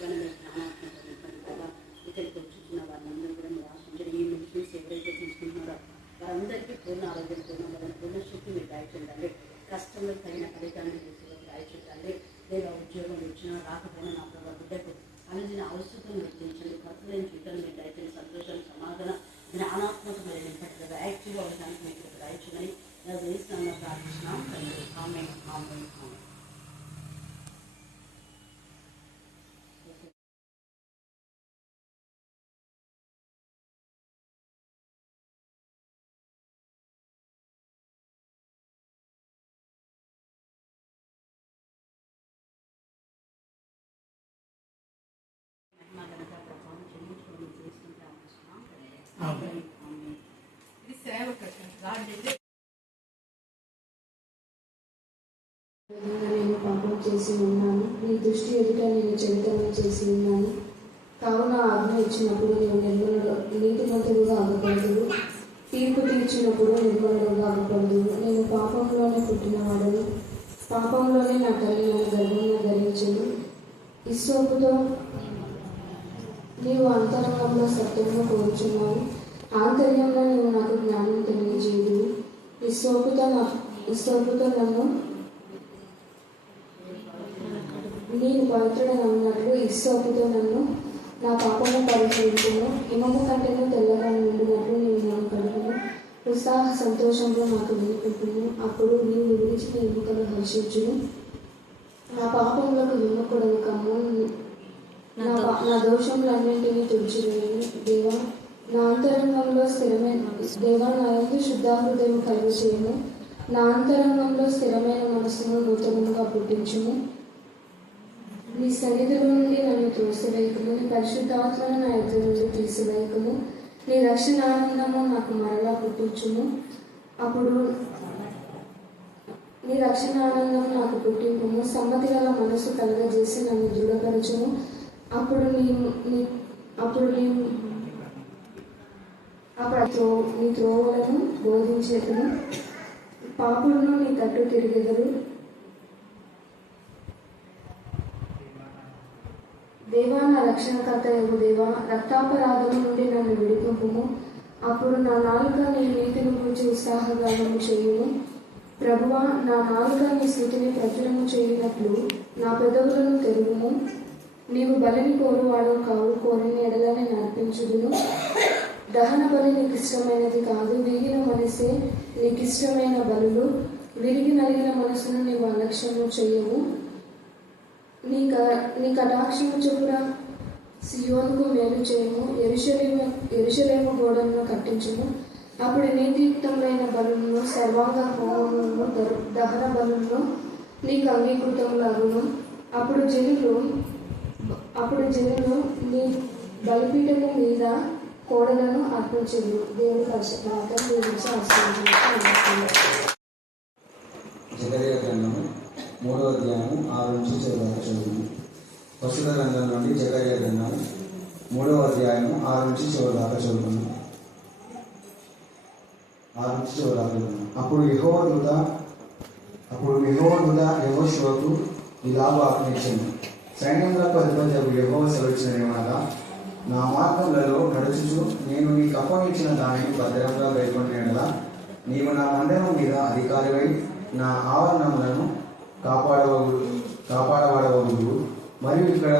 we're going to make an honest ఇది సేవ నేను పాపం చేసి ఉన్నాను. నీ దృష్టి ఎదుట నేను చరిత్రను చేసి ఉన్నాను. కావున ఆజ్ఞ ఇచ్చినప్పుడు నేను నిర్మలుడు నీతిమంతుడుగా అవ్వకూడదు. తీర్పు తీర్చినప్పుడు నిర్మలుడుగా అవ్వకూడదు. నేను పాపంలోనే పుట్టినవాడను. పాపంలోనే నా తల్లి నన్ను గర్భంలో ధరించను. ఇస్సోపుతో నీవు అంతరంగంలో సత్యంగా కోరుచున్నావు. ఆంతర్యంలో నీవు నాకు జ్ఞానం తెలియజేయదు ఇస్సోపుతో నా ఇస్సోపుతో నన్ను నేను పవిత్రుడని అన్నట్లు ఇస్సోపుతో నన్ను నా పాపము పరిశీలించను హిమము కంటేను తెల్లగా నిండినట్లు నేను నన్ను కడుగును ఉత్సాహ సంతోషంలో నాకు నిలుపుకును అప్పుడు నీవు విడిచిన ఎముకలు హర్షించును నా పాపములకు విముఖుడను కమ్ము నా పా- నా దోషములన్నింటినీ తుడిచివేయను దేవా నా అంతరంగంలో స్థిరమైన దేవా నా ఎందు శుద్ధాహృదయం కలుగు చేయను నా అంతరంగంలో స్థిరమైన మనసును నూతనంగా పుట్టించుము. నీ సన్నిధిలో నుండి నన్ను తోసివేయకము. నీ పరిశుద్ధాత్మను నా ఎదురు నుండి తీసివేయకము. నీ రక్షణ ఆనందము నాకు మరలా పుట్టించుము. అప్పుడు నీ రక్షణ ఆనందము నాకు పుట్టింపుము. సమ్మతి గల మనసు కలగజేసి నన్ను దృఢపరచుము. అప్పుడు నీ అప్పుడు నీ అప్పుడు త్రో నీ త్రోవలను బోధించేతను. పాపులను నీ తట్టు తిరిగెదరు. దేవా నా రక్షణకర్త యొక్క దేవా రక్తాపరాధము నుండి నన్ను విడిపింపుము. అప్పుడు నా నాలుక నీ నీతిని గురించి ఉత్సాహగానము చేయుము. ప్రభువా నా నాలుక నీ స్థితిని ప్రచురము చేయనప్పుడు నా పెదవులను తెరువుము. నీవు బలిని కోరువాడు కావు కోరిన ఎడలని నడిపించుదును దహన బలి నీకు ఇష్టమైనది కాదు. విరిగిన మనసే నీకు ఇష్టమైన బలులు. విరిగి నలిగిన మనసును నీవు అలక్ష్యము చేయవు. నీ క- నీ కటాక్షము చొప్పున సియోనుకు మేలు చేయము. ఎరుషలేము ఎరుషలేము గోడలను కట్టించము. అప్పుడు నీతియుక్తమైన బలులను సర్వాంగ హోమములను దరు- దహన బలులను నీకు అంగీకృతములగును. అప్పుడు జనులు అప్పుడు జనులు నీ బలిపీఠము మీద కోడలను అర్పించదు దేవుడు పరిశుభ్రత గురించి జగదేవ గ్రంథము మూడవ అధ్యాయము ఆరు నుంచి చదువు చదువు పశుల గ్రంథం నుండి జగదేవ గ్రంథం మూడవ అధ్యాయము ఆరు నుంచి చివరి దాకా చదువుకున్నాం ఆరు నుంచి చివరి దాకా చదువుకున్నాం అప్పుడు యెహోవా దూత అప్పుడు యెహోవా దూత యెహోషువకు ఇలాగ ఆజ్ఞయించింది సైన్యములకు అధిపతి యెహోవ సెలవిచ్చినమనగా నా మార్గములలో నడుచుచు నేను నీకు అప్పగించిన దానిని భద్రంగా గైకొనేలా నీవు నా మండలం మీద అధికారివై నా ఆవరణములను కాపాడవగు కాపాడబడవగు మరియు ఇక్కడ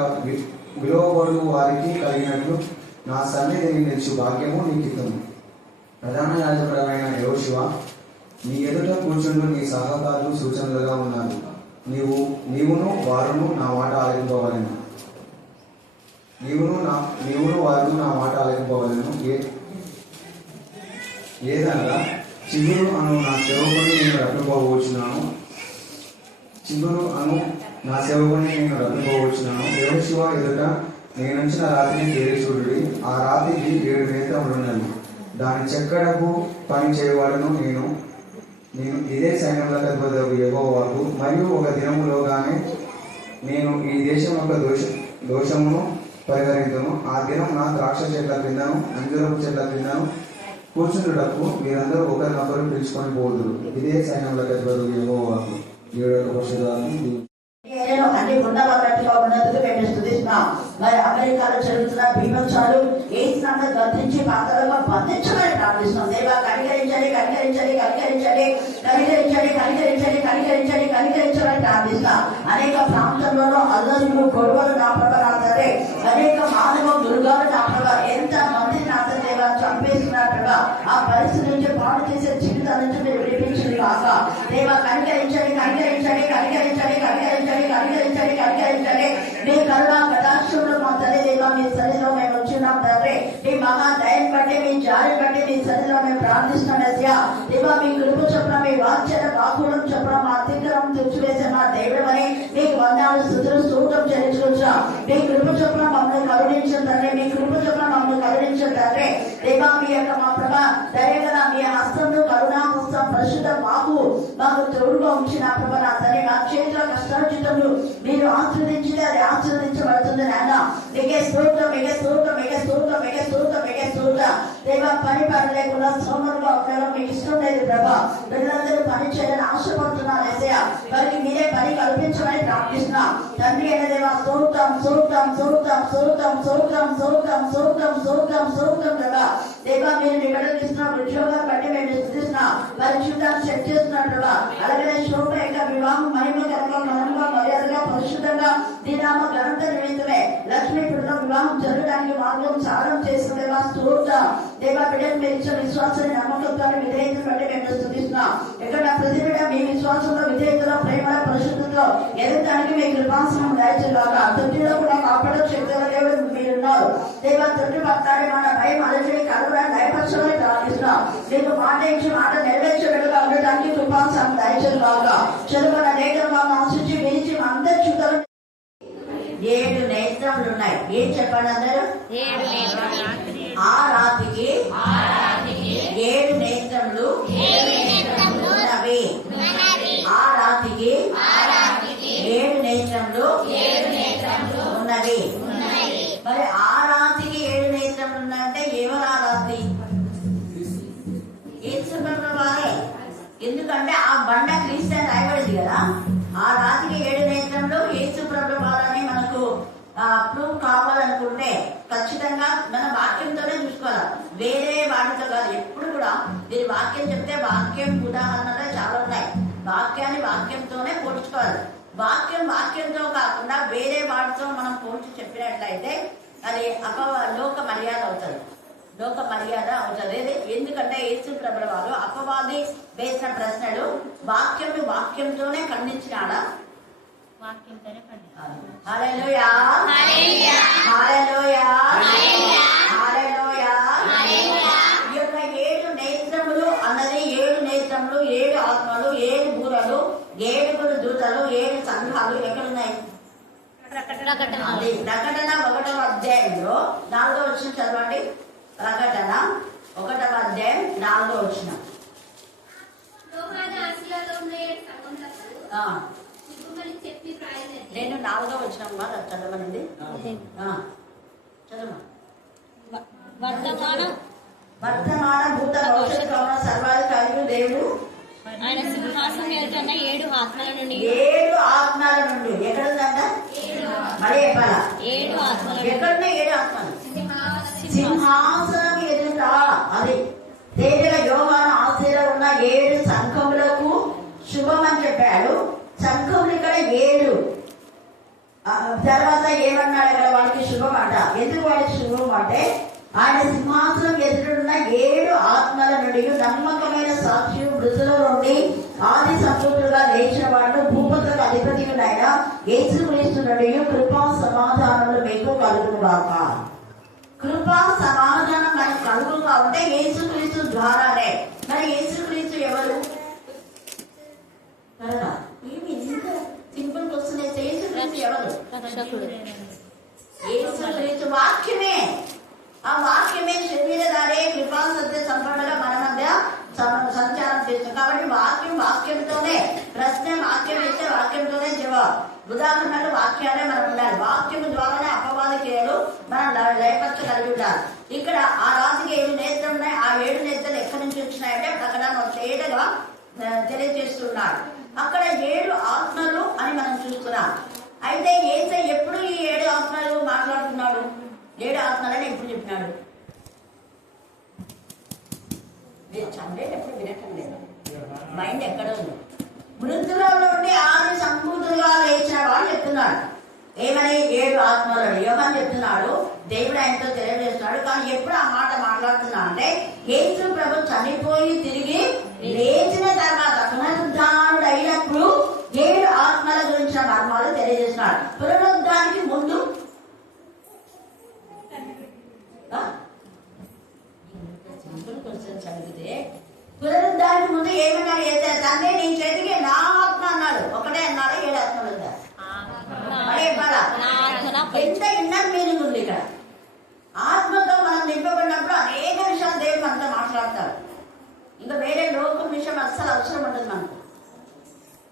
విలువబడు వారికి కలిగినట్లు నా సన్నిధిని నిలిచి భాగ్యము నీకు ఇద్దము ప్రధాన యాజకుడమైన యోశివ నీ ఎదుట కూర్చుంటూ నీ సహకారులు సూచనలుగా ఉన్నారు. నీవు నీవును వారును నా మాట ఆలకింపవలను. నీవును నా నీవును వారు నా మాట ఆలకింపవలను. ఏ ఏదనగా చిగురు అను నా సేవకుని నేను రప్పింపవచ్చున్నాను చిగురు అను నా సేవకుని నేను రప్పింపవచ్చున్నాను యోశివ ఎదుట నేనుంచిన రాత్రిని తేరి చూడుడి ఆ రాత్రికి ఏడు నేత్రములున్నవి. దాని చెక్కడకు పని చేయవాడను నేను. నేను ఇదే సైన్యములకు అధిపతి యెహోవాకు. మరియు ఒక దినములోగానే నేను ఈ దేశం యొక్క దోష దోషమును పరిహరించను ఆ దినం నా ద్రాక్ష చెట్ల క్రిందను అంజూరపు చెట్ల క్రిందను కూర్చుంటుటకు మీరందరూ ఒకరినొకరు పిలుచుకొని పోదురు. ఇదే సైన్యంలో అధిపతి ఏమో ఏడవ వర్షదాన్ని అన్ని గుండగా ఉన్నందుకు మేము మరి అమెరికాలో జరుగుతున్న భీమత్సాలు ఏసునంత గర్తించి పాత్రలుగా బంధించమని ప్రార్థిస్తున్నాం. దేవా కనికరించండి కనికరించండి కనికరించండి కనికరించండి కనికరించండి కనికరించండి కనికరించమని ప్రార్థిస్తా. అనేక ప్రాంతంలో అల్లరులు గొడవలు నా సరే అనేక మానవ దుర్గాలు నా ఎంత మంది నా దేవా చంపేస్తున్నట్టుగా ఆ పరిస్థితి నుంచి పాడు చేసే జీవితాల నుంచి మీరు విడిపించింది కాక. దేవ కనికరించండి కనికరించండి కనికరించండి కనికరించండి కనికరించండి కనికరించండి. మీ కరుణ కటాక్షంలో మా తల్లి దేవ మీ సన్నిధిలో మేము వచ్చినాం తండ్రి. మహా దయం బట్టి మీ జారి బట్టి మీ సన్నిధిలో మేము ప్రార్థిస్తున్నాం అయ్యా దేవ మీ కృప చొప్పున మీ వాక్యత బాకుడం చొప్పున మా అతిక్రమం తెచ్చివేసే మా దేవుడమని మీకు వందాలు స్థుతులు సూటం చెల్లించుకోవచ్చా మీ కృప చొప్పున మమ్మల్ని అయిన దేవా స్తోత్రం స్తోత్రం స్తోత్రం స్తోత్రం స్తోత్రం స్తోత్రం స్తోత్రం కదా. దేవా మీరు మీ బిడ్డలు ఇస్తున్న ఉద్యోగాలు బట్టి మేము ఇస్తున్నా వారి సెట్ చేస్తున్నారు అలాగే శోభ యొక్క వివాహం మహిమ కనుక ఘనంగా మర్యాదగా పరిశుద్ధంగా దీనామ ఘనత నిమిత్తమే లక్ష్మీ పిల్లల వివాహం జరగడానికి మార్గం సాధనం చేసుకునేవా స్తోత్రం. దేవా బిడ్డలు మీరు ఇచ్చిన విశ్వాసాన్ని నమ్మకం ఎదగడానికి మీ కృపాసనం దయచేలాగా తొట్టిలో కూడా కాపాడ శక్తుల మీరున్నారు. దేవా తొట్టి పట్టాలి మన భయం అలజడి కలుగురా దయపరచమని ప్రార్థిస్తున్నాం. మీకు మాట ఇచ్చి మాట నెరవేర్చగలుగా ఉండడానికి కృపాసనం దయచేలాగా. చదువుకున్న నేతలు ఆశించి విరిచి అందరి చూడాలి ఏడు నేత్రములు ఉన్నాయి. ఏం చెప్పండి అందరూ? ఆ రాత్రికి ఏడు నేత్రములు ఉన్నవి. ఆ రాత్రికి బండ క్రీస్తు రాయబడింది కదా ఆ రాత్రికి ఏడు నేత్రంలో యేసు ప్రభు మనకు ప్రూవ్ కావాలనుకుంటే ఖచ్చితంగా మన వాక్యంతోనే చూసుకోవాలి. వేరే వాటితో కాదు ఎప్పుడు కూడా మీరు వాక్యం చెప్తే వాక్యం ఉదాహరణలు చాలా ఉన్నాయి వాక్యాన్ని వాక్యంతోనే పోల్చుకోవాలి. వాక్యం వాక్యంతో కాకుండా వేరే వాటితో మనం పోల్చి చెప్పినట్లయితే అది అప లోక మర్యాద అవుతుంది. లోక మర్యాద అవుతుంది. ఎందుకంటే యేసు ప్రభుల వారు అపవాది వేసిన ప్రశ్నలు వాక్యం వాక్యంతోనే ఖండించినాడా? హల్లెలూయా. హల్లెలూయా. హల్లెలూయా. ఈ యొక్క ఏడు నేత్రములు అన్నది ఏడు నేత్రములు ఏడు ఆత్మలు ఏడు బూరలు ఏడుగురు దూతలు ఏడు సంఘాలు ఎక్కడున్నాయి? ప్రకటన. ఒకటవ అధ్యాయంలో నాలుగో వచ్చిన చదవండి ప్రకటన ఒకటవ అధ్యాయం నాలుగో వచ్చిన నేను నాలుగో వచ్చిన చదవనండి. చదవమా? వర్తమాన భూత భవిష్యత్ సర్వాధికారులు దేవుడు ఏడు ఆత్మల నుండి. ఎక్కడ ఉందంట? ఏడు ఆత్మలు. ఎక్కడ ఏడు ఆత్మలు? సింహాసనం ఎదుట అది తేజల యోగాను ఆశీర్వ ఉన్న ఏడు సంఘములకు శుభం అని చెప్పాడు. సంఘములు ఇక్కడ ఏడు. తర్వాత ఏమన్నాడు ఇక్కడ వాళ్ళకి శుభం అంట ఎందుకు వాళ్ళకి శుభం అంటే ఆయన సింహాసనం ఎదురున్న ఏడు ఆత్మల నుండి నమ్మకమైన సాక్షి మృతుల నుండి ఆది సంపూర్ణులుగా లేచిన వాళ్ళు భూపతులకు అధిపతి ఆయన యేసు నుండి సమాధానములు మీకు కలుగుగాక కృపా కలుగుగా ఉంటే యేసుక్రీస్తు ద్వారానే. మరి యేసుక్రీస్తు ఎవరు? కదా ఏమి ఇంత సింపుల్ క్వశ్చన్ అయితే యేసుక్రీస్తు ఎవరు? యేసుక్రీస్తు వాక్యమే. ఆ వాక్యమే శరీరధారే కృపా సత్య సంపన్నగా మన మధ్య సంచారం చేస్తుంది కాబట్టి వాక్యం వాక్యంతోనే ప్రశ్న వాక్యం అయితే వాక్యంతోనే జవాబు. ఉదాహరణలు వాక్యాలే మనకు ఉండాలి వాక్యం ద్వారానే అపవాద క్రియలు మనం ల- లేపరచగలిగి ఉండాలి ఇక్కడ ఆ రాజుకి ఏడు నేత్రం ఉన్నాయి. ఆ ఏడు నేత్రాలు ఎక్కడి నుంచి వచ్చినాయంటే ప్రకటన తేటగా తెలియజేస్తున్నాడు. అక్కడ ఏడు ఆత్మలు అని మనం చూస్తున్నాం. అయితే ఏసై ఎప్పుడు ఈ ఏడు ఆత్మలు ఏడు ఆత్మలని ఎప్పుడు చెప్పినాడు? మీరు చంద్రేటప్పుడు వినటం లేదు. మైండ్ ఎక్కడ ఉంది? మృతుల నుండి ఆ చెప్తున్నాడు. ఏమని? ఏడు ఆత్మలను. యోగని చెప్తున్నాడు దేవుడు ఆయనతో తెలియజేస్తున్నాడు. కానీ ఎప్పుడు ఆ మాట మాట్లాడుతున్నా అంటే యేసు ప్రభు చనిపోయి తిరిగి లేచిన తర్వాత పునరుద్ధానుడు అయినప్పుడు ఏడు ఆత్మల గురించిన మర్మాలు తెలియజేస్తున్నాడు. పునరుద్ధానికి ముందు చదివితే పునరుద్ధానికి ముందు ఏమన్నాడు ఏదైనా తండ్రి నీ చేతికి నా ఆత్మ అన్నాడు. ఒకటే అన్నాడు ఏడు ఆత్మలు ఉందా మరి ఇవ్వాలా నా ఆత్మ నా ఎంత ఇన్నర్ మీనింగ్ ఉంది ఇక్కడ ఆత్మతో మనం నింపబడినప్పుడు అనేక విషయాలు దేవుడు మనతో మాట్లాడతాడు ఇంకా వేరే లోకం విషయం అస్సలు అవసరం ఉండదు మనకు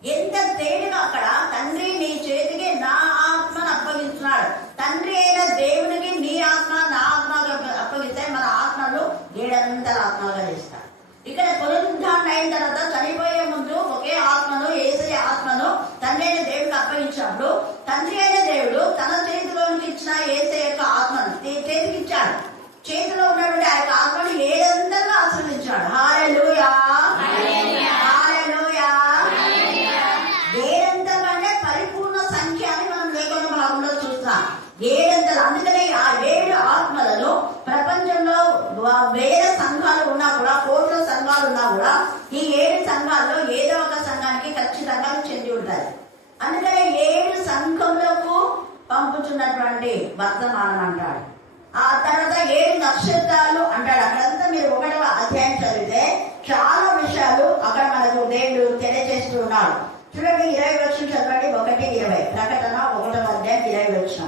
ఎంత తేలిగా అక్కడ తండ్రి నీ చేతికి నా ఆత్మను అప్పగిస్తున్నాడు తండ్రి అయిన దేవునికి నీ ఆత్మ నా ఆత్మగా అప్పగిస్తే మన ఆత్మలు ఏడంతల ఆత్మగా చేస్తాడు ఇక్కడ పునరుద్ధారణ అయిన తర్వాత చనిపోయే ముందు ఒకే ఆత్మను ఏసే ఆత్మను తండ్రి అయిన దేవుడికి అప్పగించినప్పుడు తండ్రి అయిన దేవుడు తన చేతిలోనికి ఇచ్చిన ఏసే యొక్క ఆత్మను తే- చేతికి ఇచ్చాడు చేతిలో ఉన్నటువంటి ఆ యొక్క ఆత్మను ఏడంతగా ఆశ్రమించాడు హాలెలూయా హాలెలూయా ఏడంతలు అంటే పరిపూర్ణ సంఖ్య అని మనం లేఖన భాగంలో చూస్తున్నాం ఏడంతలు అందుకనే ఆ ఏడు ఆత్మలలో ప్రపంచంలో వ- వేల సంఘాలు ఉన్నా కూడా కోట్ల సంఘాలు ఉన్నా కూడా ఈ ఏడు సంఘాల్లో ఏదో ఒక సంఘానికి ఖచ్చితంగా చెంది ఉంటాయి. అందుకనే ఏడు సంఘములకు పంపుతున్నటువంటి వర్తమానం అంటాడు. ఆ తర్వాత ఏడు నక్షత్రాలు అంటాడు. అక్కడంతా మీరు ఒకటవ అధ్యాయం చదివితే చాలా విషయాలు అక్కడ మనకు దేవుడు తెలియజేస్తూ ఉన్నాడు. చూడండి ఇరవై వచ్చిన చదవండి ఒకటి ఇరవై. ప్రకటన ఒకటవ అధ్యాయం ఇరవై వచ్చిన.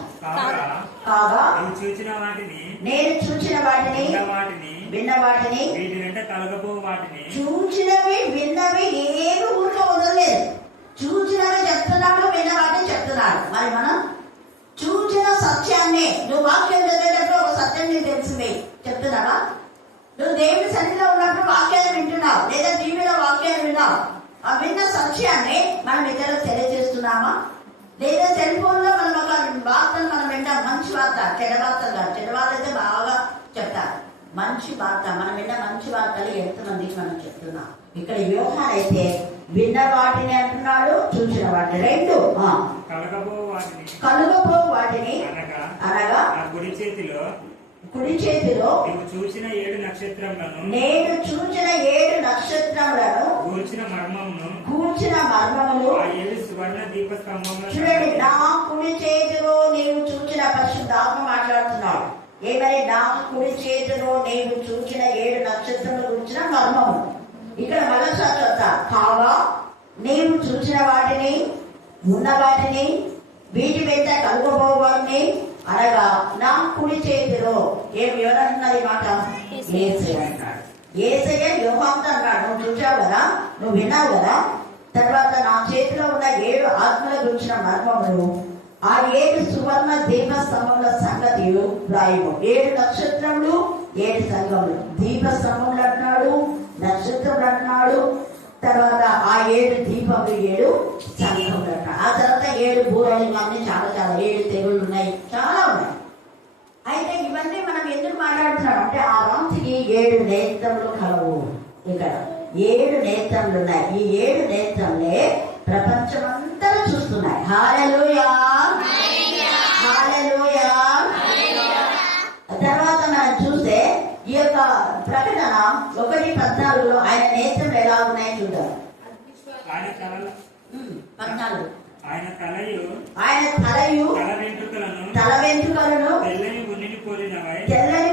కాగా నేను చూచిన వాటిని విన్న వాటిని చూచినవి విన్నవి ఏమి ఊరిక వదలలేదు. చూచినవి చెప్తున్నాడు విన్న వాటిని చెప్తున్నాడు మరి మనం చూచిన సత్యాన్ని నువ్వు వాక్యం చదివేటప్పుడు ఒక సత్యం నీకు తెలిసింది. చెప్తున్నావా? నువ్వు దేవుని సన్నిధిలో ఉన్నప్పుడు వాక్యాన్ని వింటున్నావు లేదా టీవీలో వాక్యాన్ని విన్నావు. ఆ విన్న సత్యాన్ని మనం ఇతరులకు తెలియజేస్తున్నామా? లేదా సెల్ ఫోన్లో మనం ఒక వార్తను మనం వింటాం మంచి వార్త చెడ వార్తలు కాదు చెడ వార్త అయితే బాగా చెప్తారు మంచి వార్త మనం విన్న మంచి వార్తలు ఎంతమందికి మనం చెప్తున్నాం. ఇక్కడ యోహాన్ అయితే విన్న వాటిని అంటున్నాడు చూసిన వాటిని. రెండు కలగబో వాటిని అనగా కుడి చేతిలో కుడి చేతిలో చూసిన ఏడు నక్షత్రములను నేను చూచిన ఏడు నక్షత్రములను గూర్చిన మర్మమును కూర్చిన మర్మములు. ఏడు సువర్ణ దీప స్తంభముల చూడండి నా కుడి చేతిలో నీవు చూచిన పరిశుద్ధాత్మ మాట్లాడుతున్నాడు. ఏమని నా కుడి చేతిలో నేను చూచిన ఏడు నక్షత్రముల గురించిన మర్మము. ఇక్కడ మరోసారి చెప్తా కాగా చూసిన వాటిని ఉన్న వాటిని వీటి వెంట కలుగబోవాలని అనగా నా కుడి చేతిలో ఏం ఎవరన్నారు మాట? ఏసయ్య అంటాడు. ఏసయ్య యోహాంత అన్నాడు. నువ్వు చూసావు కదా? నువ్వు విన్నావు కదా? తర్వాత నా చేతిలో ఉన్న ఏడు ఆత్మల గురించిన మర్మములు. ఆ ఏడు సువర్ణ దీప స్తంభముల సంగతి రాయము ఏడు నక్షత్రములు ఏడు సంఘములు. దీప స్తంభములు అంటున్నాడు నక్షత్రములు అంటున్నాడు తర్వాత ఆ ఏడు దీపములు ఏడు సంఘములు అంటున్నాడు. ఆ తర్వాత ఏడు బూరలు అన్ని చాలా చాలా ఏడు తెగుళ్ళు ఉన్నాయి. చాలా ఉన్నాయి. అయితే ఇవన్నీ మనం ఎందుకు మాట్లాడుతున్నాం అంటే ఆ వంశకి ఏడు నేత్రములు కలవు. ఇక్కడ ఏడు నేత్రములు ఉన్నాయి. ఈ ఏడు నేత్రములే ప్రపంచమంతా చూస్తున్నాయి. హాలెలూయా. హాలెలూయా. తర్వాత మనం చూస్తే ఈ యొక్క ప్రకటన ఒకటి పద్నాలుగులో ఆయన నేత్రములు ఎలా ఉన్నాయి చూద్దాం. పద్నాలుగు. ఆయన తలయు ఆయన తలయు తల వెంట్రుకలను తల వెంట్రుకలను తెల్లని ఉనిని పోలినవై తెల్లని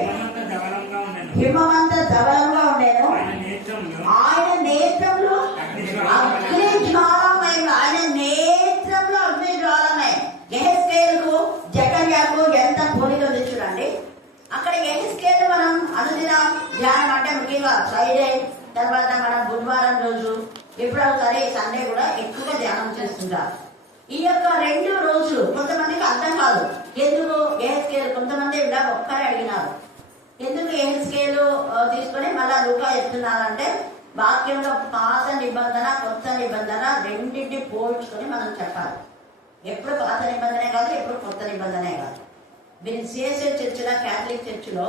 హిమమంత ధవలంగా ఉండెను హిమమంత ధవలంగా అక్కడ ఎహెస్కేల్ మనం అనుదినం ధ్యానం అంటే ముఖ్యంగా ఫ్రైడే తర్వాత మనం బుధవారం రోజు ఎప్పుడో సరే సండే కూడా ఎక్కువగా ధ్యానం చేస్తుంటారు. ఈ యొక్క రెండు రోజులు కొంతమందికి అర్థం కాదు. ఎందుకు ఎహెస్కేల్ కొంతమంది ఇలా ఒక్కరే అడిగినారు. ఎందుకు ఎహెస్కేలు తీసుకొని మళ్ళా లూకా చెప్తున్నారంటే వాక్యంలో పాత నిబంధన కొత్త నిబంధన రెండింటిని పోల్చుకొని మనం చెప్పాలి. ఎప్పుడు పాత నిబంధనే కాదు ఎప్పుడు కొత్త నిబంధనే కాదు. మీరు సిఎస్ఏ చర్చిలో క్యాథలిక్ చర్చిలో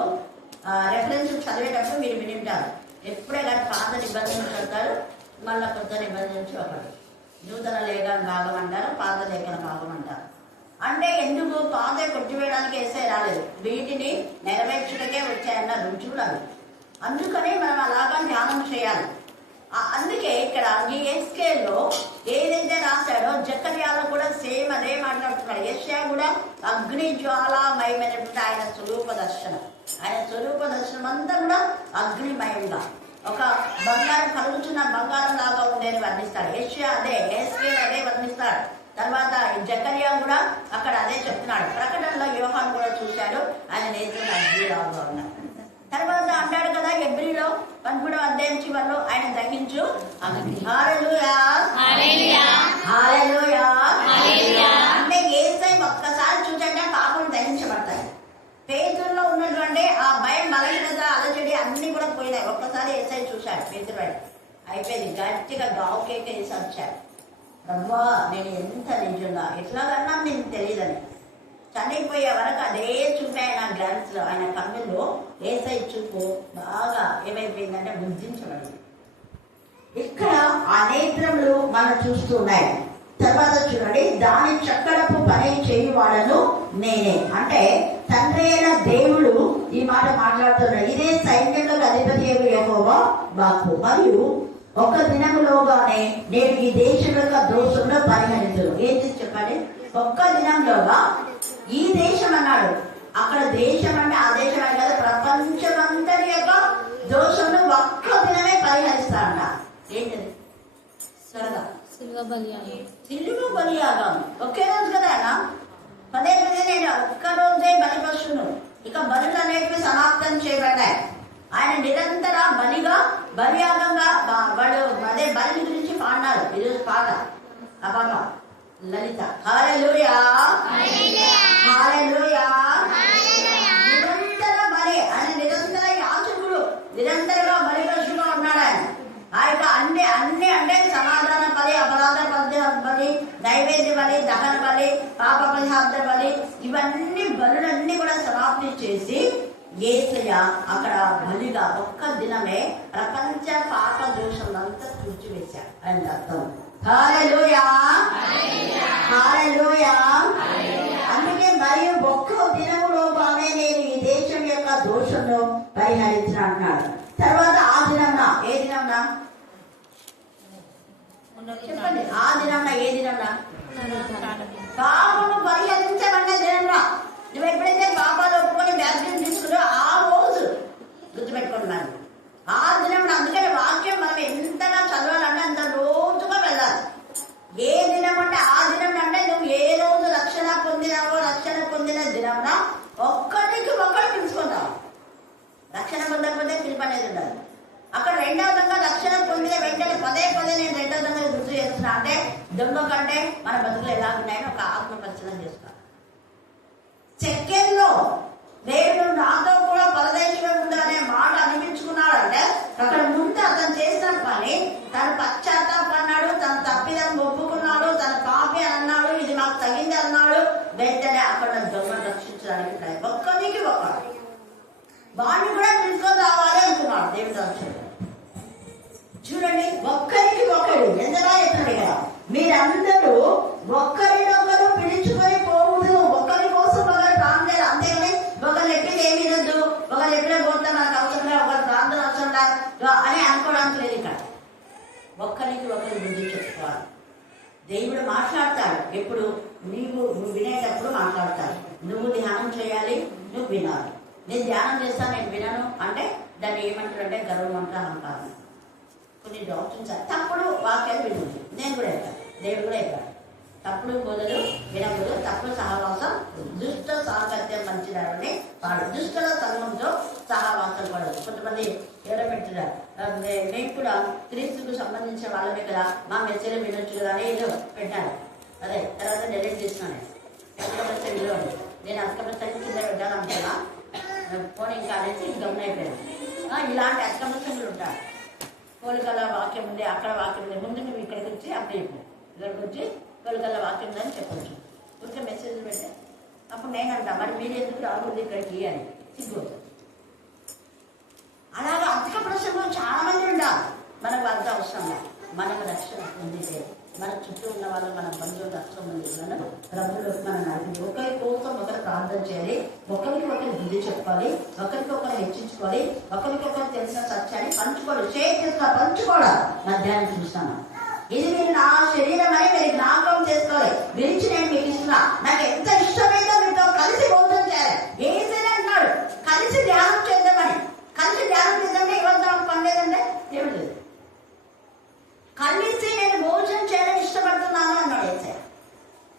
రెఫరెన్స్ చదివేటప్పుడు మీరు విని ఉంటారు ఎప్పుడే కానీ పాత నిబంధనలు చదువుతారు మళ్ళీ కొత్త నిబంధన నుంచి ఒకటి. నూతన లేఖన భాగం అంటారు పాత లేఖన భాగం అంటారు. అంటే ఎందుకు పాత కొట్టివేయడానికి వేసే రాలేదు? వీటిని నెరవేర్చుటకే వచ్చాయన్న రుచి కూడా అందుకని మనం అలాగా ధ్యానం చేయాలి. అందుకే ఇక్కడ ఈ ఎస్కేల్లో ఏదైతే రాశాడో జకర్యాలో కూడా సేమ్ అదే మాట్లాడుతున్నాడు యశ్యా కూడా అగ్ని జ్వాలామయమైనటువంటి ఆయన స్వరూప దర్శనం. ఆయన స్వరూప దర్శనం అంతా కూడా అగ్నిమయంగా. ఒక బంగారం కలుగుతున్న బంగారం లాగా ఉండేది వర్ణిస్తాడు. యశ్యా అదే ఎస్కే అదే వర్ణిస్తాడు. తర్వాత జకర్యా కూడా అక్కడ అదే చెప్తున్నాడు. ప్రకటనలో వ్యూహాన్ని కూడా చూశాడు. ఆయన నేత్రులు అగ్నిలాగా ఉన్నాడు తర్వాత అంటాడు కదా ఎబ్రిలో పదమూడవ అధ్యాయం చివరిలో ఆయన దహించు. అంటే ఏసై ఒక్కసారి చూసాక పాపం దహించబడతాయి. పేదల్లో ఉన్నటువంటి ఆ భయం బలహీనత అలజడి అన్ని కూడా పోయినాయి. ఒక్కసారి ఏసై చూశాడు పేదవాడు అయిపోయింది. గట్టిగా గావు కేక వేసి వచ్చాడు. రవ్వా నేను ఎంత నిజంగా ఎట్లాగన్నా నేను తెలియదని. చనిపోయే వరకు అదే చూపే ఆయన గ్లాన్స్లో ఆయన కన్నుల్లో ఏసై చూపు బాగా ఏమైపోయిందంటే బుద్ధించబడింది. ఇక్కడ ఆ నేత్రములు మనం చూస్తున్నాయి తర్వాత చూడండి దాని చక్కడపు పని చేయువాడను నేనే. అంటే తండ్రి అయిన దేవుడు ఈ మాట మాట్లాడుతున్నాడు. ఇదే సైన్యంలో అధిపతి ఏమో బాపు మరియు ఒక దినములోగానే నేను ఈ దేశం యొక్క దోషంలో పరిహరించను. ఏంటి చెప్పండి? ఒక్క దినంలోగా ఈ దేశం అన్నాడు అక్కడ దేశం అంటే ఆ దేశం అంటే కదా ప్రపంచమంతటి యొక్క దోషంలో ఒక్క దినమే పరిహరిస్తాడంట ఏంటది సిల్వ సిల్లులు బలియాగం. ఒకే రోజు కదా ఆయన? పదే పదే నేను ఒక్క రోజే బలిపశును ఇక బలులు అనేవి సమాప్తం చేయబడ్డాయి. ఆయన నిరంతర బలిగా బలియాగంగా వాడు అదే బలి గురించి పాడినారు ఈరోజు పాట. అబాబా లలిత. హాలూయా హాలూయా నిరంతర బలి ఆయన నిరంతర యాచకుడు నిరంతరంగా బలిపశుగా ఉన్నాడు ఆయన. ఆ యొక్క అన్ని అన్ని అంటే సమాధాన బలి అపరాధ బలి నైవేద్య బలి దహన బలి పాప పరిహార్థ బలి ఇవన్నీ బలులన్నీ కూడా సమాప్తి చేసి ఏసయ అక్కడ బలిగా ఒక్క దినమే ప్రపంచ పాప దోషంలంతా తుడిచివేశాడు. అని అర్థం. అందుకే మరియు ఒక్క దినములోగానే నేను ఈ దేశం యొక్క దోషంలో పరిహరించిన అంటున్నాడు తర్వాత ఆ దినంన ఏ దినంన చెప్పండి. ఆ దినంన ఏ దినంన పాపము పరిహరించబడ్డ దినంలో నువ్వు ఎప్పుడైతే పాపాలు ఒప్పుకొని బ్యాప్టిజం తీసుకున్నా ఆ రోజు గుర్తుపెట్టుకుంటున్నాను ఆ దినం అందుకని వాక్యం మనం ఎంతగా చదవాలంటే అంత రోజుగా వెళ్ళాలి. ఏ దినం అంటే ఆ దినం అంటే నువ్వు ఏ రోజు రక్షణ పొందినావో రక్షణ పొందిన దినంన ఒక్కరికి ఒక్కరు పిలుచుకుంటావు రక్షణ పొందకపోతే పిలుపు ఉండదు. అక్కడ రెండవ విధంగా రక్షణ పొందిన వెంటనే పదే పదే నేను రెండవ విధంగా గుర్తు చేస్తున్నా అంటే దొంగ కంటే మన బతుకులు ఎలా ఉన్నాయని ఒక ఆత్మ పరిశీలన చేసుకోవాలి సెకండ్లో నాతో కూడా పరదేశమే ఉందనే మాట అనిపించుకున్నాడంటే అక్కడ ముందు అతను చేసిన పని తన పశ్చాత్తాపన్నాడు తన తప్పిదం ఒప్పుకున్నాడు తన పాపి అన్నాడు ఇది మాకు తగింది అన్నాడు వెంటనే అక్కడ దొంగను రక్షించడానికి ప్రయత్నం. ఒక్కరికి ఒక్కడు వాడిని కూడా తీసుకొని రావాలి అనుకున్నాడు దేవుడు దర్శనం. చూడండి ఒక్కరికి ఒకడు ఎంతగా చెప్తున్నాడు కదా మీరందరూ ఒక్కరినొకరు పిలుచుకొని పోవుడు ఒకరి కోసం ఒకరు ప్రాంతాలు అంతేగాని ఒకరు ఎక్కడ ఏమి వద్దు ఒకరు ఎప్పుడే పోతే నాకు కదా అని అనుకోవడానికి లేదు ఇక్కడ ఒక్కరికి ఒకరు బుద్ధి చెప్పుకోవాలి. దేవుడు మాట్లాడతాడు. ఎప్పుడు? నీవు నువ్వు వినేటప్పుడు మాట్లాడతాడు. నువ్వు ధ్యానం చేయాలి నువ్వు వినాలి. నేను ధ్యానం చేస్తాను నేను వినను అంటే దాన్ని ఏమంటారంటే గర్వం అంటే అంటాను కొన్ని డాక్టర్స్ తప్పుడు వాక్యాలు వినుంది. నేను కూడా వెళ్తాను దేవుడు కూడా వెళ్తాను తప్పుడు బోధలు వినకూడదు తప్పుడు సహవాసం దుష్ట సాంగత్యం మంచిదని వాడు దుష్టుల సంఘంతో సహవాసం పడదు కొంతమంది ఎవరో పెడుతున్నారు. మేము నేను కూడా క్రీస్తుకు సంబంధించిన వాళ్ళమే కదా. మా మెసేజ్ వినొచ్చు కదా అని ఏదో పెట్టాను అదే తర్వాత డెలిట్ చేస్తున్నాను. అక్కడపచ్చ విలువ నేను అక్కడపచ్చ కింద పెట్టాను అనుకున్నా. పోనీ ఇంకా అనేసి గమనైపోయాను ఇలాంటి అక్కడపచ్చలు ఉంటారు పోలికల వాక్యం ఉంది అక్కడ వాక్యం ఉంది. ముందు నువ్వు ఇక్కడికి వచ్చి అప్పుడు చెప్పు. ఇక్కడికి వచ్చి కోలికల వాకింగ్ అని చెప్పచ్చు. ఊరికే మెసేజ్ పెడితే అప్పుడు నేనంట మరి మీరు ఎందుకు రాకూడదు ఇక్కడికి? అని సిగ్గుతుంది అలాగా అధిక ప్రసంగం చాలా మంది ఉండాలి. మనకు అంత అవసరం మనకు రక్షణ పొందితే మన చుట్టూ ఉన్న వాళ్ళు మన బంధువులు రక్షణ పొంది మనం ప్రభుత్వం మనం నడిపి ఒకరి కోసం ఒకరు ప్రార్థన చేయాలి. ఒకరికి ఒకరు బుద్ధి చెప్పాలి. ఒకరికి ఒకరు హెచ్చించుకోవాలి. ఒకరికొకరు తెలిసిన సత్యాన్ని పంచుకోవాలి. చేతిగా పంచుకోవాలి. మధ్యాహ్నం చూస్తాను. ఇది మీరు నా శరీరం అని మీరు జ్ఞాపకం చేసుకోవాలి. విరిచి నేను మీకు ఇస్తున్నా. నాకు ఎంత ఇష్టమైందో మీతో కలిసి భోజనం చేయాలి. ఏదైనా అంటున్నాడు కలిసి ధ్యానం చేద్దామని. కలిసి ధ్యానం చేద్దామంటే ఇవ్వద్దాం పని లేదంటే లేదు. కలిసి నేను భోజనం చేయాలని ఇష్టపడుతున్నాను అన్నాడు ఏసయ్య.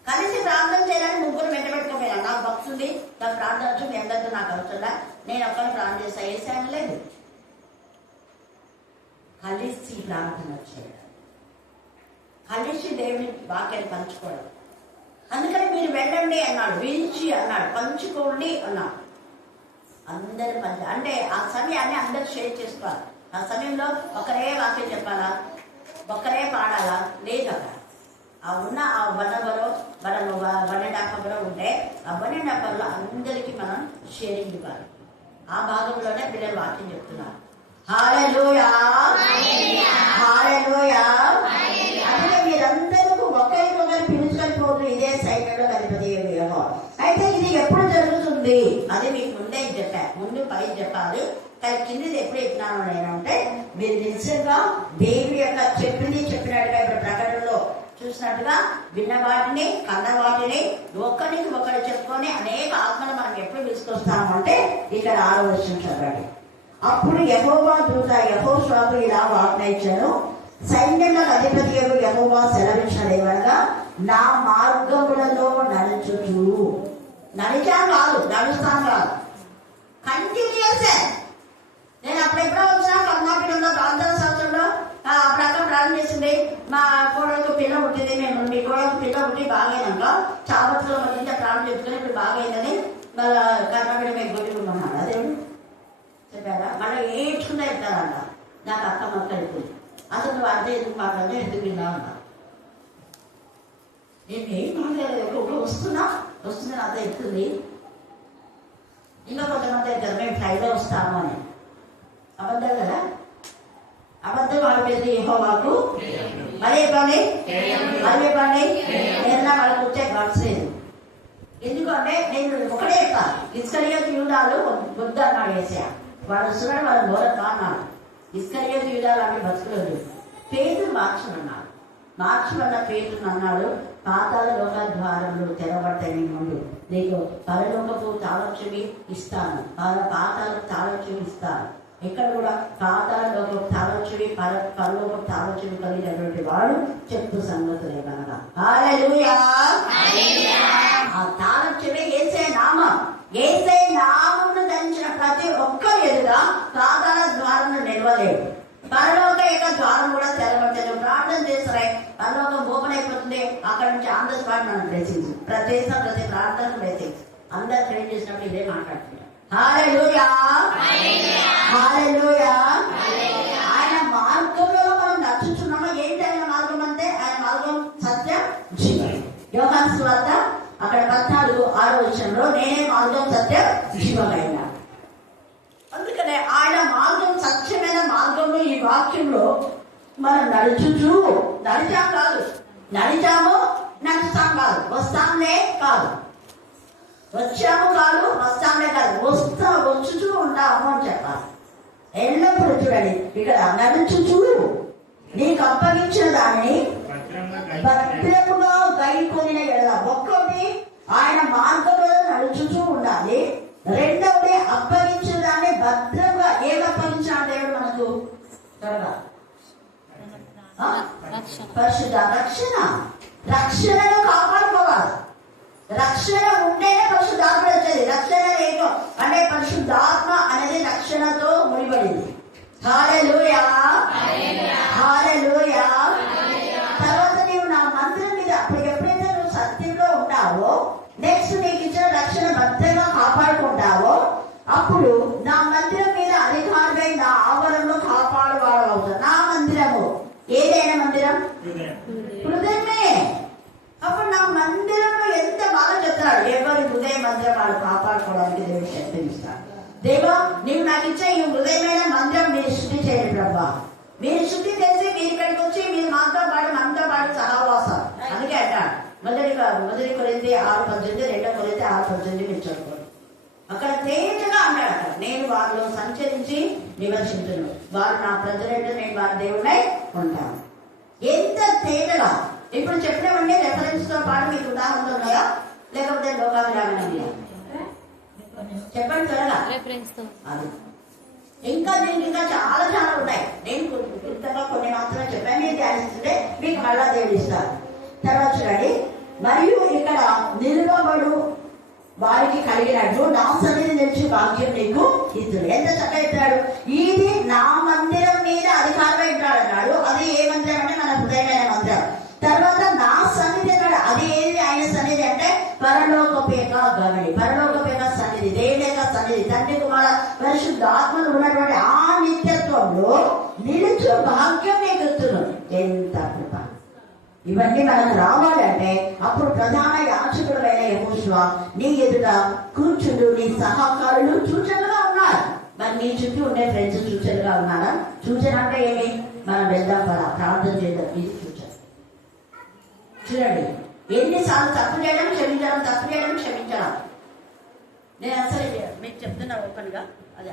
కలిసి ప్రార్థన చేయాలని ముగ్గురు వెంట నాకు భక్తుంది నాకు ప్రార్థన వచ్చు మీ అందరితో నాకు అవుతుందా నేను ఒక్కరిని ప్రార్థన చేస్తా. ఏసాయని లేదు కలిసి ప్రార్థన చేయాలి. కలిసి దేవుని వాక్యాన్ని పంచుకోవడం. అందుకని మీరు వెళ్ళండి అన్నాడు విరిచి అన్నాడు పంచుకోండి అన్నాడు. అందరు పంచ అంటే ఆ సమయాన్ని అందరు షేర్ చేసుకోవాలి. ఆ సమయంలో ఒకరే వాక్యం చెప్పాలా? ఒకరే పాడాలా? లేదు అక్కడ. ఆ ఉన్న ఆ one hour one and half ఉంటే ఆ వన్ అండ్ హాఫ్ అవర్లో అందరికీ మనం షేరింగ్ ఇవ్వాలి. ఆ భాగంలోనే పిల్లలు వాక్యం చెప్తున్నారు. హాలూయా హాలూయా అంటే మీరందరూ ఒకరికొకరు పిలుచుకొని పోతూ ఇదే సైన్యంలో గణపతి యెహోవా. అయితే ఇది ఎప్పుడు జరుగుతుంది అది మీకు ముందే చెప్పా ముందు పై కింది ఎప్పుడు చెప్పినాను నేనంటే మీరు నిజంగా దేవుడి యొక్క చెప్పింది చెప్పినట్టుగా ఇప్పుడు ప్రకటనలో చూసినట్టుగా విన్న వాటిని కన్న వాటిని ఒకరికి ఒకరు చెప్పుకొని అనేక ఆత్మలు మనం ఎప్పుడు తీసుకొస్తామంటే ఇక్కడ ఆరో వర్షం చదవండి. అప్పుడు యహోవా దూత యహో స్వామి ఇలా వాగ్నయించాను సైన్యములకు అధిపతి యహోవా సెలవించలేవనగా నా మార్గములలో నడుచుచు. నడిచాను కాదు నడుస్తాను కాదు. కంటిన్యూస్ నేను అప్పుడెప్పుడో వచ్చినా పద్మాపీఠంలో ప్రాంతాల సంవత్సరంలో ఆ, అప్పుడక్కడ ప్రారంభం చేసింది మా కోడలకు పిల్ల పుట్టింది మేము మీ కోడలకు పిల్ల పుట్టి బాగైనాక చాపత్తులో మధ్య ప్రారంభం చేసుకుని ఇప్పుడు బాగైందని మళ్ళీ కర్ణాటక మేము కొట్టుకున్నాడు అదే చెప్పారా? మళ్ళీ ఏడ్చుకుంటే చెప్తారంట. నాకు అక్క మొక్క అయిపోయింది అసలు నువ్వు అంతే ఎందుకు మాట్లాడదు ఎందుకు విన్నావు అన్నా నేను ఏం మాట్లాడలేదు. ఎప్పుడు వస్తున్నా? వస్తున్నా అంత ఎత్తుంది ఇంకా కొంతమంది అవుతారు మేము ఫ్లైట్లో వస్తాము అని. అబద్ధం కదా? అబద్ధం ఆడిపోయింది మాకు మరి పని మరి పని ఏదైనా వాళ్ళకి వచ్చే గడిచేది లేదు. ఎందుకంటే నేను ఒకటే చెప్తాను ఇస్కరియో తీయుడాలు వద్దు అన్నాడు వేసా వాడు వస్తున్నాడు వాళ్ళ దూరం కాన్నాడు. ఇస్కరియో తీయుడాలు అంటే బతుకులేదు. పేరు మార్చమన్నాడు మార్చమన్న పేరు అన్నాడు పాతాల లోక ద్వారములు తెరబడతాయి ముందు. నీకు పరలోకపు తాళొచ్చువి ఇస్తాను. పర పాతాలకు తాళొచ్చువి ఇస్తాను. ఇక్కడ కూడా పాతాల లోకపు తాళొచ్చువి పర పరలోకపు తాళొచ్చువి కలిగినటువంటి వాడు చెప్తూ సంగతులే కనుక. ఆ ఏసే నామం. ఏసే నామమును ధరించిన ప్రతి ఒక్కరు ఎదుగా పాతాల ద్వారం నిలవలేడు. పరలోక యొక్క ద్వారం కూడా తెరబడతాడు ప్రార్థన చేస్తారే పరలోకం ఓపెన్ అయిపోతుంది. అక్కడ నుంచి ఆన్ ద స్పాట్ మనం బ్లెస్సింగ్స్ ప్రతి ప్రతి ప్రార్థన బ్లెస్సింగ్స్ అందరు ట్రైన్ చేసినప్పుడు ఇదే మాట్లాడుతుంటాం హాలూయా హాలూయా వాక్యంలో మనం నడుచుచు నడిచాం కాదు. నడిచాము నడుస్తాం కాదు. వస్తాంలే కాదు. వచ్చాము కాదు వస్తాంలే కాదు. వస్తా వచ్చుచూ ఉంటాము అని చెప్పాలి. ఎల్లప్పుడూ చూడండి ఇక్కడ నడుచుచు నీకు అప్పగించిన దాన్ని భద్రముగా గైకొనిన ఎడల. ఒక్కటి ఆయన మార్గంలో నడుచుచూ ఉండాలి. రెండవది అప్పగించిన దాన్ని భద్రంగా ఏం అప్పగించాడు దేవుడు మనకు పరిశుద్ధ రక్షణ. రక్షణను కాపాడుకోవాలి రక్షణ ఉంటేనే పరిశుద్ధాత్మ వచ్చేది రక్షణ లేదు అంటే పరిశుద్ధాత్మ అనేది రక్షణతో ముడిపడింది హాలెలూయా హాలెలూయా తర్వాత నీవు నా మందిరం మీద అప్పుడు ఎప్పుడైతే నువ్వు సత్యంలో ఉంటావో నెక్స్ట్ నీకు ఇచ్చిన రక్షణ భద్రంగా కాపాడుకుంటావో అప్పుడు నా మందిరం మీద అధికారమై నా ఆవరణలో కాపాడువాడు అవుతావు నా మందిరము ఏదైనా మందిరం హృదయం హృదయమే అప్పుడు నా మందిరంలో ఎంత బాగా చెప్తాడు ఎవరి హృదయం దేవా నీవు నాకు ఇచ్చే ఈ హృదయమైన మందిరం మీరు శుద్ధి చేయండి ప్రభా. మీరు శుద్ధి చేసి మీరు ఇక్కడికి వచ్చి మీరు మాతో పాటు మనతో పాటు సహవాసం. అందుకే అంటాడు మొదటి మొదటి కొరింది ఆరు పద్దెనిమిది రెండో కొరింది ఆరు పద్దెనిమిది మీరు చదువుకోండి. అక్కడ తేజగా అన్నాడు అక్కడ నేను వారిలో సంచరించి నివసించను. వారు నా ప్రజలంటే నేను వారి దేవుడై ఉంటాను. ఎంత తేజగా ఇప్పుడు చెప్పినవన్నీ రెఫరెన్స్తో పాటు మీకు ఉదాహరణ ఉన్నాయా? లేకపోతే లోకాభిరామణ ఉన్నాయా? చెప్పండి త్వరగా అది. ఇంకా దీనికి ఇంకా చాలా చాలా ఉన్నాయి నేను క్లుప్తంగా కొన్ని మాత్రమే చెప్పాను. మీరు ధ్యానిస్తుంటే మీకు మళ్ళా దేవుడు ఇస్తారు తర్వాత చూడండి. మరియు ఇక్కడ నిలువబడు వారికి కలిగినట్లు నా సన్నిధి నుంచి భాగ్యం నీకు ఇద్దరు ఎంత చక్కగా చెప్పాడు? ఇది నా మందిరం భాగ్యం నీకు ఇస్తున్నాను ఎంత కృప. ఇవన్నీ మనకు రావాలంటే అప్పుడు ప్రధాన యాచకుడైన యహోశివ నీ ఎదుట కూర్చుడు నీ సహకారులు సూచనగా ఉన్నారు. మరి నీ చుట్టూ ఉండే ఫ్రెండ్స్ సూచనగా ఉన్నారా? సూచన అంటే ఏమి? మనం వెళ్దాం పరా ప్రార్థన చేద్దాం ఇది సూచన. చూడండి ఎన్నిసార్లు తప్పు చేయడం క్షమించడం తప్పు చేయడం క్షమించడం. నేను అసలు మీరు మీకు చెప్తున్నా ఓపెన్గా అది